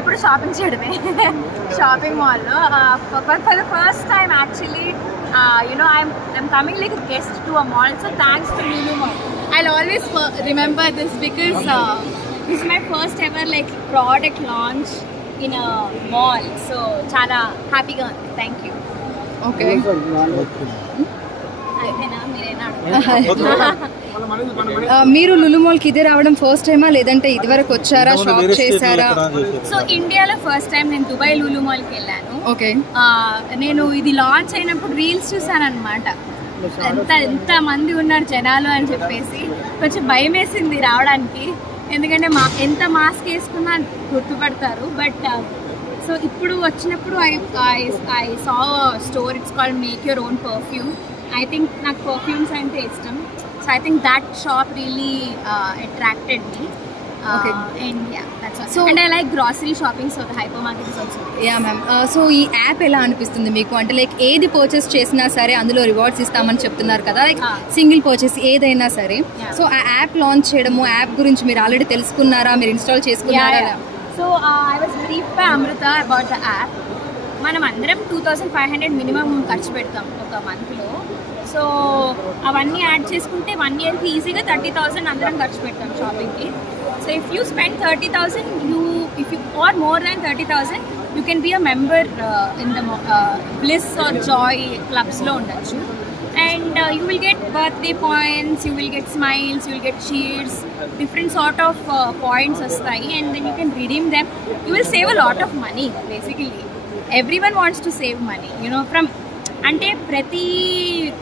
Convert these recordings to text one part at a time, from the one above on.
ఎప్పుడు షాపింగ్ చేయడమే షాపింగ్ మాల్లో for the first time actually I'm coming like a guest to a mall, so thanks to Lulu Mall. I'll always remember this because this is my first ever like product launch in a mall, so chala happy ga undi. Thank you. Okay అయితేనా మీరేనా మీరు లులు మాల్కి ఇదే రావడం ఫస్ట్ టైమా లేదంటే ఇదివరకు వచ్చారా, షాప్ చేశారా? సో ఇండియాలో ఫస్ట్ టైం నేను దుబాయ్ లులు మాల్కి వెళ్ళాను. ఓకే, నేను ఇది లాంచ్ అయినప్పుడు రీల్స్ చూసాను అనమాట. ఎంత మంది ఉన్నారు జనాలు అని చెప్పేసి కొంచెం భయం వేసింది రావడానికి, ఎందుకంటే ఎంత మాస్క్ వేసుకున్నా గుర్తుపడతారు. బట్ సో ఇప్పుడు వచ్చినప్పుడు I saw store, it's called make your own perfume. I think నాకు పర్ఫ్యూమ్స్ అంటే ఇష్టం, so I think that shop really attracted me. And yeah, that's all. So and I like grocery shopping, so the hypermarket is also nice. Yeah ma'am. So ఈ యాప్ ఎలా అనిపిస్తుంది మీకు? అంటే లైక్ ఏది పర్చేస్ చేసినా సరే అందులో రివార్డ్స్ ఇస్తామని చెప్తున్నారు కదా, లైక్ సింగిల్ పర్చేస్ ఏదైనా సరే. సో ఆ యాప్ లాంచ్ చేయడము, యాప్ గురించి మీరు ఆల్రెడీ తెలుసుకున్నారా, మీరు ఇన్స్టాల్ చేసుకున్నారా? So I was briefed by Amrita about the app. మనం అందరం 2500 మినిమం ఖర్చు పెడతాం ఒక మంత్లో. సో అవన్నీ యాడ్ చేసుకుంటే 1 ఇయర్కి ఈజీగా 30,000 అందరం ఖర్చు పెడతాం షాపింగ్కి. So if you spend 30,000, if you or more than 30,000, you can be a member in the Bliss or Joy clubs lo undachu, and you will get birthday points, you will get smiles, you will get cheers, different sort of points vastayi, and then you can redeem them. You will save a lot of money. Basically everyone wants to save money, from అంటే ప్రతి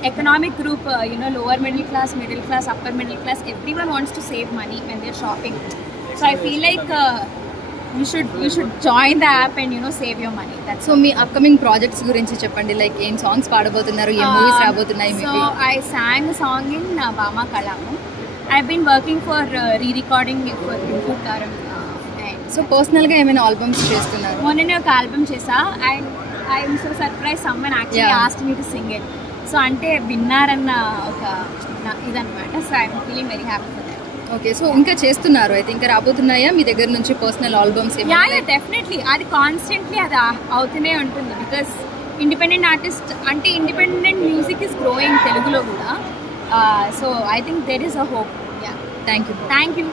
economic group, lower middle class, middle class, upper middle class, everyone wants to save money when they are shopping. So I feel like you should join the app and save your money. That's so me upcoming projects గురించి చెప్పండి, లైక్ ఏం సాంగ్స్ పాడబోతున్నారు, ఏ మూవీస్ రాబోతున్నాయి మీకు? So I sang a song in Bama Kalamu. I've been working for re-recording for Input Karam. So పర్సనల్గా ఏమైనా ఆల్బమ్స్ చేస్తున్నారు? మొన్ననే ఒక ఆల్బమ్ చేసా, and I'm so surprise someone actually asked me to sing it. So అంటే విన్నారన్న ఒక ఇదన్నమాట. So I'm feeling very happy for that. Okay, so ఇంకా చేస్తున్నారు అయితే, ఇంకా రాబోతున్నాయా మీ దగ్గర నుంచి పర్సనల్ ఆల్బమ్స్? యా డెఫినెట్లీ, అది కాన్స్టెంట్లీ అది అవుతూనే ఉంటుంది. బికాస్ ఇండిపెండెంట్ ఆర్టిస్ట్ అంటే ఇండిపెండెంట్ మ్యూజిక్ ఈస్ గ్రోయింగ్ తెలుగులో కూడా. So I think there is a hope. Yeah, thank you. Thank you.